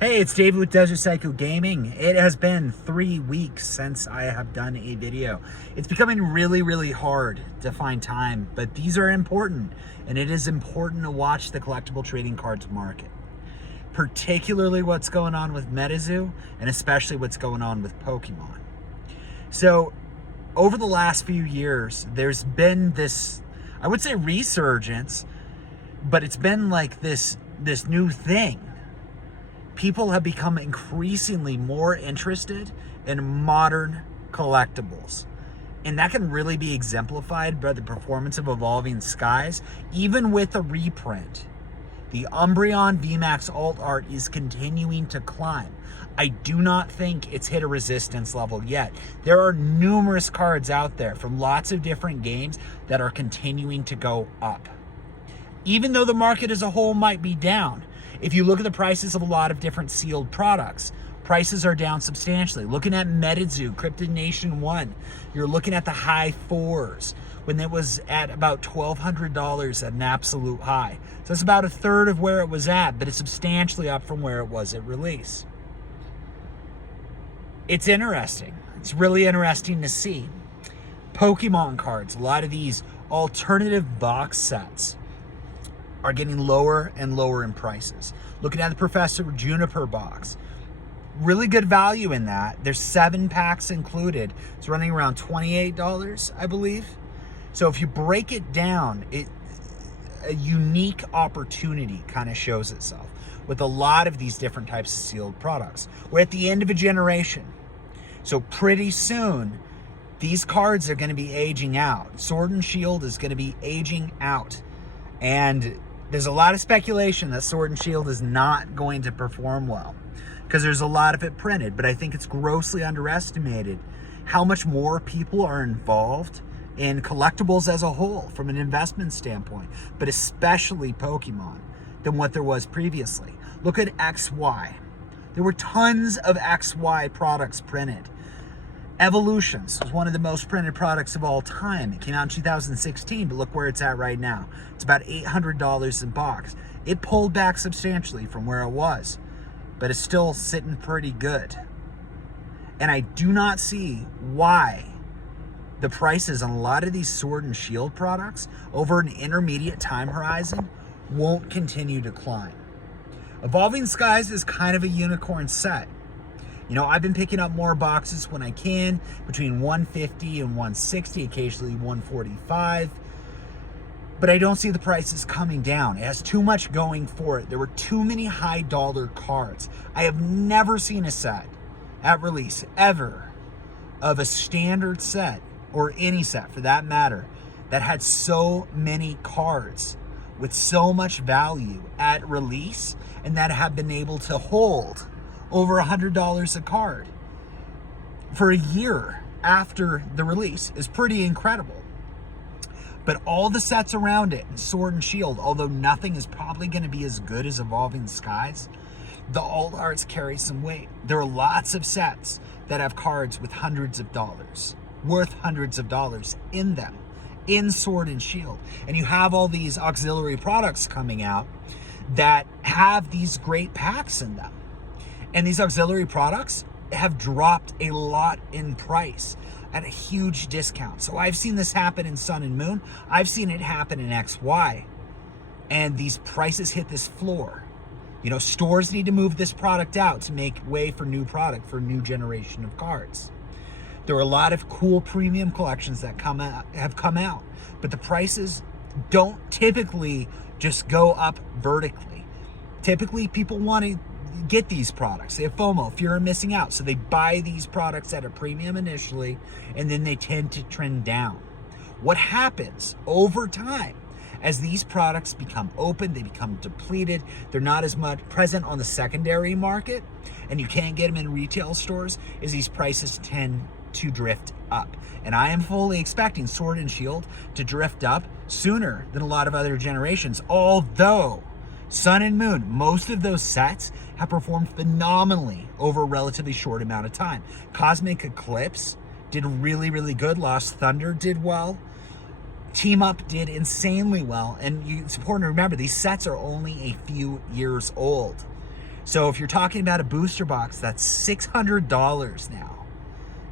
Hey, it's David with Desert Psycho Gaming. It has been 3 weeks since I have done a video. It's becoming really hard to find time, but these are important, and it is important to watch the collectible trading cards market. Particularly what's going on with Metazoo, and especially what's going on with Pokemon. So, over the last few years, there's been this, I would say resurgence, but it's been like this new thing. People have become increasingly more interested in modern collectibles. And that can really be exemplified by the performance of Evolving Skies, even with a reprint. The Umbreon VMAX alt art is continuing to climb. I do not think it's hit a resistance level yet. There are numerous cards out there from lots of different games that are continuing to go up. Even though the market as a whole might be down, if you look at the prices of a lot of different sealed products, prices are down substantially. Looking at Metazoo, Cryptid Nation 1, you're looking at the high fours when it was at about $1,200 at an absolute high. So that's about a third of where it was at, but it's substantially up from where it was at release. It's interesting. It's really interesting to see. Pokemon cards, a lot of these alternative box sets are getting lower and lower in prices. Looking at the Professor Juniper box, really good value in that. There's 7 packs included. It's running around $28, I believe. So if you break it down, a unique opportunity kind of shows itself with a lot of these different types of sealed products. We're at the end of a generation. So pretty soon, these cards are going to be aging out. Sword and Shield is going to be aging out. And there's a lot of speculation that Sword and Shield is not going to perform well because there's a lot of it printed, but I think it's grossly underestimated how much more people are involved in collectibles as a whole from an investment standpoint, but especially Pokemon, than what there was previously. Look at XY. There were tons of XY products printed. Evolutions was one of the most printed products of all time. It came out in 2016, but look where it's at right now. It's about $800 in box. It pulled back substantially from where it was, but it's still sitting pretty good. And I do not see why the prices on a lot of these Sword and Shield products over an intermediate time horizon won't continue to climb. Evolving Skies is kind of a unicorn set. You know, I've been picking up more boxes when I can, between 150 and 160, occasionally 145. But I don't see the prices coming down. It has too much going for it. There were too many high dollar cards. I have never seen a set at release, ever, of a standard set, or any set for that matter, that had so many cards with so much value at release and that have been able to hold over $100 a card for a year after the release is pretty incredible. But all the sets around it, Sword and Shield, although nothing is probably going to be as good as Evolving Skies, the alt arts carry some weight. There are lots of sets that have cards with hundreds of dollars, worth hundreds of dollars in them, in Sword and Shield. And you have all these auxiliary products coming out that have these great packs in them. And these auxiliary products have dropped a lot in price at a huge discount. So I've seen this happen in Sun and Moon. I've seen it happen in XY. And these prices hit this floor. You know, stores need to move this product out to make way for new product, for a new generation of cards. There are a lot of cool premium collections that have come out, but the prices don't typically just go up vertically. Typically, people want to get these products. They have FOMO, fear of missing out. So they buy these products at a premium initially, and then they tend to trend down. What happens over time as these products become open, they become depleted, they're not as much present on the secondary market, and you can't get them in retail stores, is these prices tend to drift up. And I am fully expecting Sword and Shield to drift up sooner than a lot of other generations, although Sun and Moon, most of those sets have performed phenomenally over a relatively short amount of time. Cosmic Eclipse did really good. Lost Thunder did well. Team Up did insanely well. And it's important to remember, these sets are only a few years old. So if you're talking about a booster box, that's $600 now.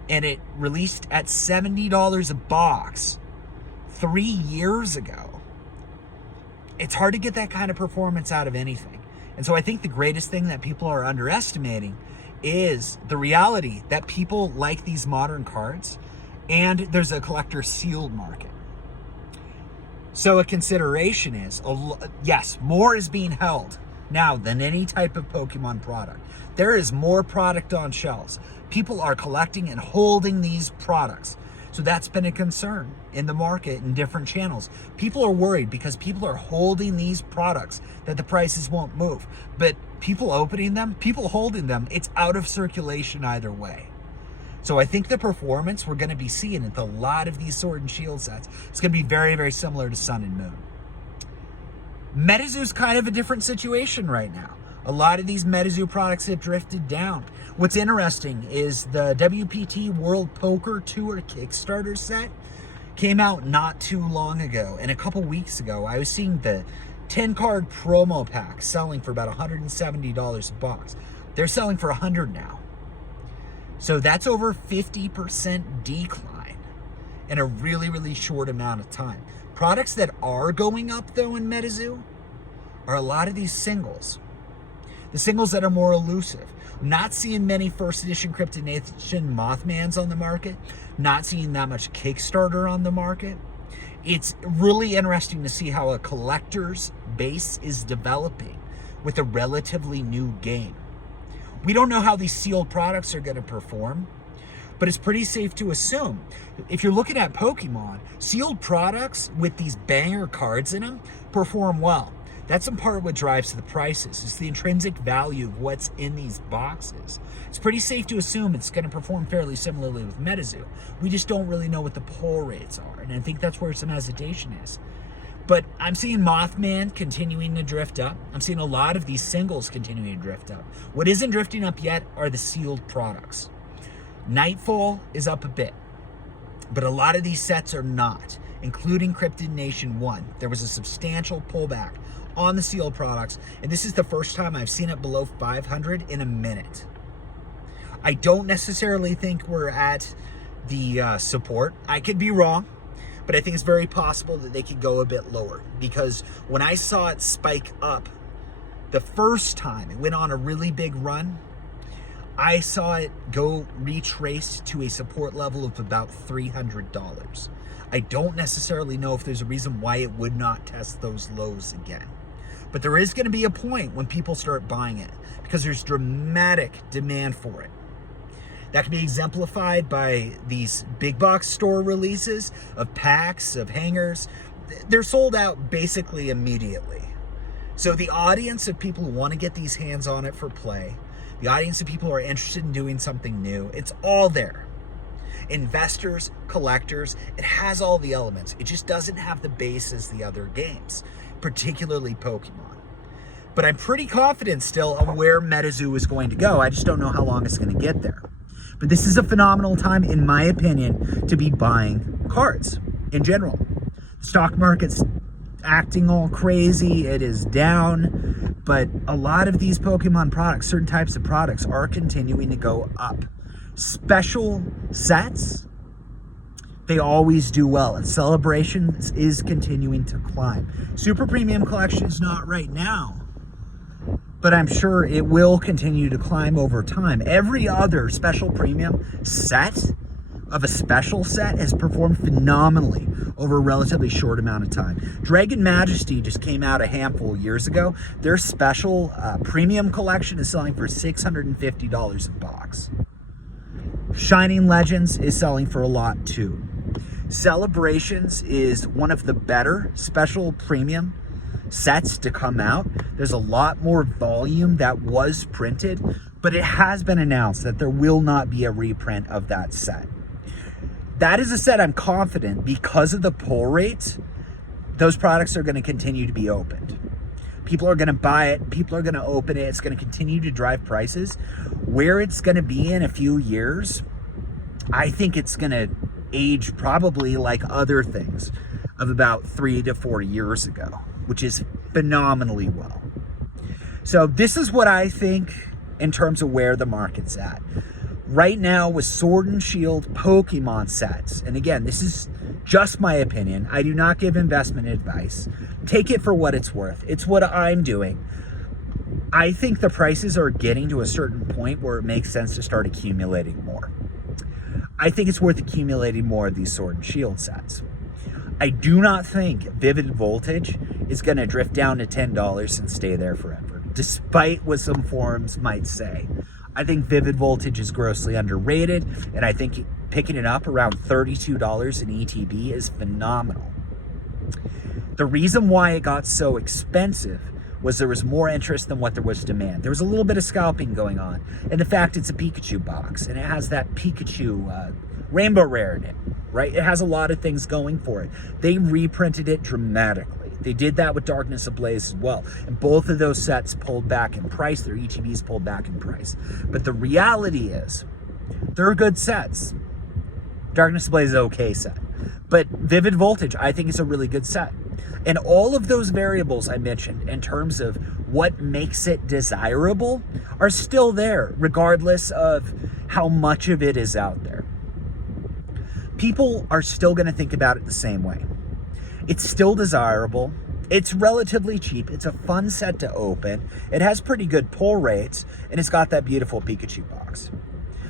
And it released at $70 a box 3 years ago. It's hard to get that kind of performance out of anything. And so I think the greatest thing that people are underestimating is the reality that people like these modern cards, and there's a collector sealed market. So a consideration is, yes, more is being held now than any type of Pokemon product. There is more product on shelves. People are collecting and holding these products. So that's been a concern in the market in different channels. People are worried because people are holding these products that the prices won't move. But people opening them, people holding them, it's out of circulation either way. So I think the performance we're going to be seeing with a lot of these Sword and Shield sets is going to be very, very similar to Sun and Moon. Metazoo's kind of a different situation right now. A lot of these Metazoo products have drifted down. What's interesting is the WPT World Poker Tour Kickstarter set came out not too long ago. And a couple weeks ago, I was seeing the 10-card promo pack selling for about $170 a box. They're selling for $100 now. So that's over 50% decline in a really, really short amount of time. Products that are going up, though, in Metazoo are a lot of these singles. The singles that are more elusive. Not seeing many first edition Cryptid Nation Mothmans on the market. Not seeing that much Kickstarter on the market. It's really interesting to see how a collector's base is developing with a relatively new game. We don't know how these sealed products are going to perform, but it's pretty safe to assume if you're looking at Pokemon, sealed products with these banger cards in them perform well. That's in part what drives the prices. It's the intrinsic value of what's in these boxes. It's pretty safe to assume it's going to perform fairly similarly with Metazoo. We just don't really know what the pull rates are, and I think that's where some hesitation is. But I'm seeing Mothman continuing to drift up. I'm seeing a lot of these singles continuing to drift up. What isn't drifting up yet are the sealed products. Nightfall is up a bit, but a lot of these sets are not, including Cryptid Nation 1. There was a substantial pullback on the sealed products, and this is the first time I've seen it below 500 in a minute. I don't necessarily think we're at the support. I could be wrong, but I think it's very possible that they could go a bit lower, because when I saw it spike up the first time it went on a really big run, I saw it go retrace to a support level of about $300. I don't necessarily know if there's a reason why it would not test those lows again. But there is going to be a point when people start buying it because there's dramatic demand for it. That can be exemplified by these big box store releases of packs, of hangers. They're sold out basically immediately. So the audience of people who want to get these hands on it for play, the audience of people who are interested in doing something new, it's all there. Investors, collectors, it has all the elements. It just doesn't have the base as the other games, particularly Pokemon. But I'm pretty confident still on where Metazoo is going to go. I just don't know how long it's going to get there. But this is a phenomenal time, in my opinion, to be buying cards in general. The stock market's acting all crazy. It is down. But a lot of these Pokemon products, certain types of products, are continuing to go up. Special sets, they always do well, and Celebrations is continuing to climb. Super Premium Collection is not right now, but I'm sure it will continue to climb over time. Every other Special Premium set of a special set has performed phenomenally over a relatively short amount of time. Dragon Majesty just came out a handful of years ago. Their Special Premium Collection is selling for $650 a box. Shining Legends is selling for a lot too. Celebrations is one of the better special premium sets to come out. There's a lot more volume that was printed, but it has been announced that there will not be a reprint of that set. That is a set I'm confident, because of the pull rates, those products are going to continue to be opened. People are going to buy it. People are going to open it. It's going to continue to drive prices. Where it's going to be in a few years, I think it's going to age probably like other things of about 3 to 4 years ago, which is phenomenally well. So this is what I think in terms of where the market's at. Right now with Sword and Shield Pokemon sets, and again, this is just my opinion. I do not give investment advice. Take it for what it's worth. It's what I'm doing. I think the prices are getting to a certain point where it makes sense to start accumulating more. I think it's worth accumulating more of these Sword and Shield sets. I do not think Vivid Voltage is going to drift down to $10 and stay there forever, despite what some forums might say. I think Vivid Voltage is grossly underrated, and I think picking it up around $32 in ETB is phenomenal. The reason why it got so expensive was there was more interest than what there was demand. There was a little bit of scalping going on, and the fact it's a Pikachu box, and it has that Pikachu rainbow rare in it, right? It has a lot of things going for it. They reprinted it dramatically. They did that with Darkness Ablaze as well, and both of those sets pulled back in price. Their ETBs pulled back in price. But the reality is, they're good sets. Darkness Ablaze is an okay set. But Vivid Voltage, I think, is a really good set. And all of those variables I mentioned in terms of what makes it desirable are still there, regardless of how much of it is out there. People are still going to think about it the same way. It's still desirable. It's relatively cheap. It's a fun set to open. It has pretty good pull rates, and it's got that beautiful Pikachu box.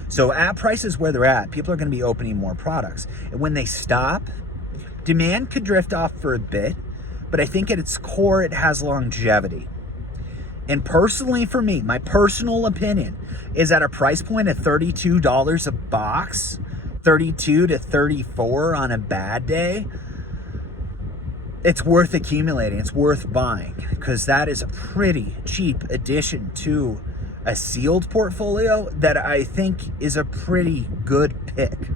So at prices where they're at, people are going to be opening more products. And when they stop, demand could drift off for a bit, but I think at its core, it has longevity. And personally for me, my personal opinion is at a price point of $32 a box, 32 to 34 on a bad day, it's worth accumulating. It's worth buying, because that is a pretty cheap addition to a sealed portfolio that I think is a pretty good pick.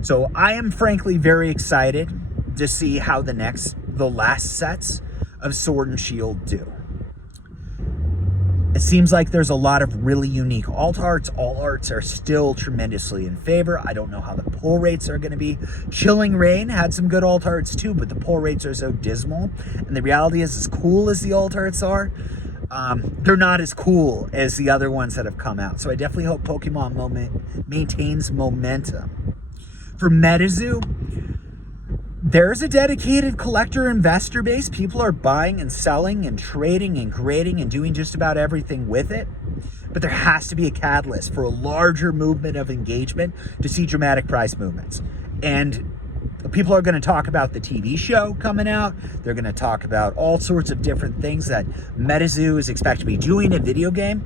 So I am frankly very excited to see how the last sets of Sword and Shield do. It seems like there's a lot of really unique alt arts. All arts are still tremendously in favor. I don't know how the pull rates are going to be. Chilling Reign had some good alt arts too, but the pull rates are so dismal. And the reality is, as cool as the alt arts are, they're not as cool as the other ones that have come out. So I definitely hope Pokemon maintains momentum. For Metazoo, there's a dedicated collector investor base. People are buying and selling and trading and grading and doing just about everything with it. But there has to be a catalyst for a larger movement of engagement to see dramatic price movements. And people are going to talk about the TV show coming out. They're going to talk about all sorts of different things that Metazoo is expected to be doing, a video game.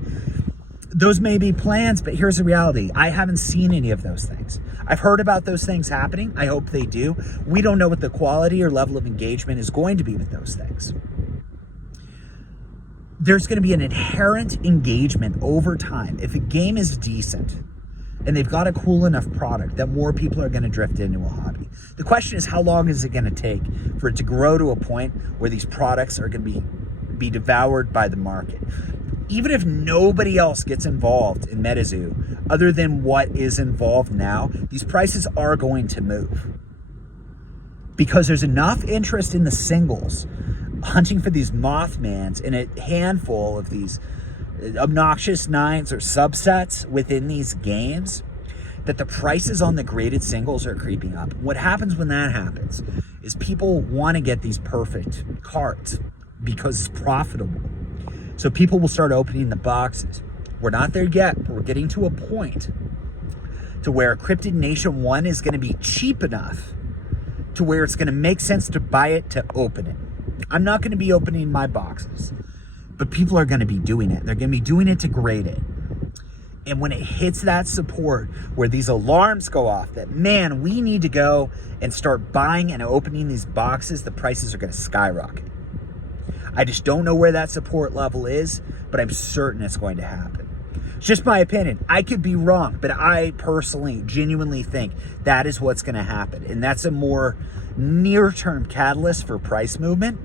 Those may be plans, but here's the reality. I haven't seen any of those things. I've heard about those things happening. I hope they do. We don't know what the quality or level of engagement is going to be with those things. There's going to be an inherent engagement over time. If a game is decent and they've got a cool enough product, that more people are going to drift into a hobby. The question is, how long is it going to take for it to grow to a point where these products are going to be devoured by the market? Even if nobody else gets involved in Metazoo, other than what is involved now, these prices are going to move. Because there's enough interest in the singles, hunting for these Mothmans, and a handful of these obnoxious nines or subsets within these games, that the prices on the graded singles are creeping up. What happens when that happens is people want to get these perfect cards because it's profitable. So people will start opening the boxes. We're not there yet, but we're getting to a point to where Cryptid Nation 1 is going to be cheap enough to where it's going to make sense to buy it to open it. I'm not going to be opening my boxes, but people are going to be doing it. They're going to be doing it to grade it. And when it hits that support where these alarms go off that, man, we need to go and start buying and opening these boxes, the prices are going to skyrocket. I just don't know where that support level is, but I'm certain it's going to happen. It's just my opinion. I could be wrong, but I personally, genuinely think that is what's going to happen. And that's a more near-term catalyst for price movement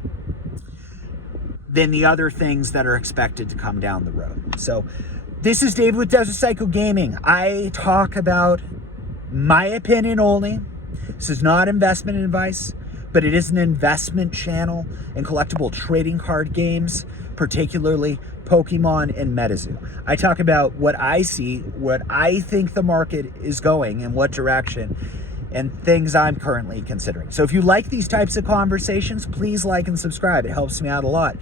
than the other things that are expected to come down the road. So this is David with Desert Psycho Gaming. I talk about my opinion only. This is not investment advice, but it is an investment channel in collectible trading card games particularly Pokemon and Metazoo. I talk about what I see, what I think the market is going, and what direction, and things I'm currently considering. So if you like these types of conversations, please like and subscribe. It helps me out a lot.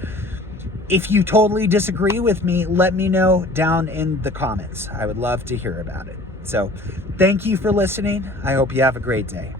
If you totally disagree with me, let me know down in the comments. I would love to hear about it. So thank you for listening. I hope you have a great day.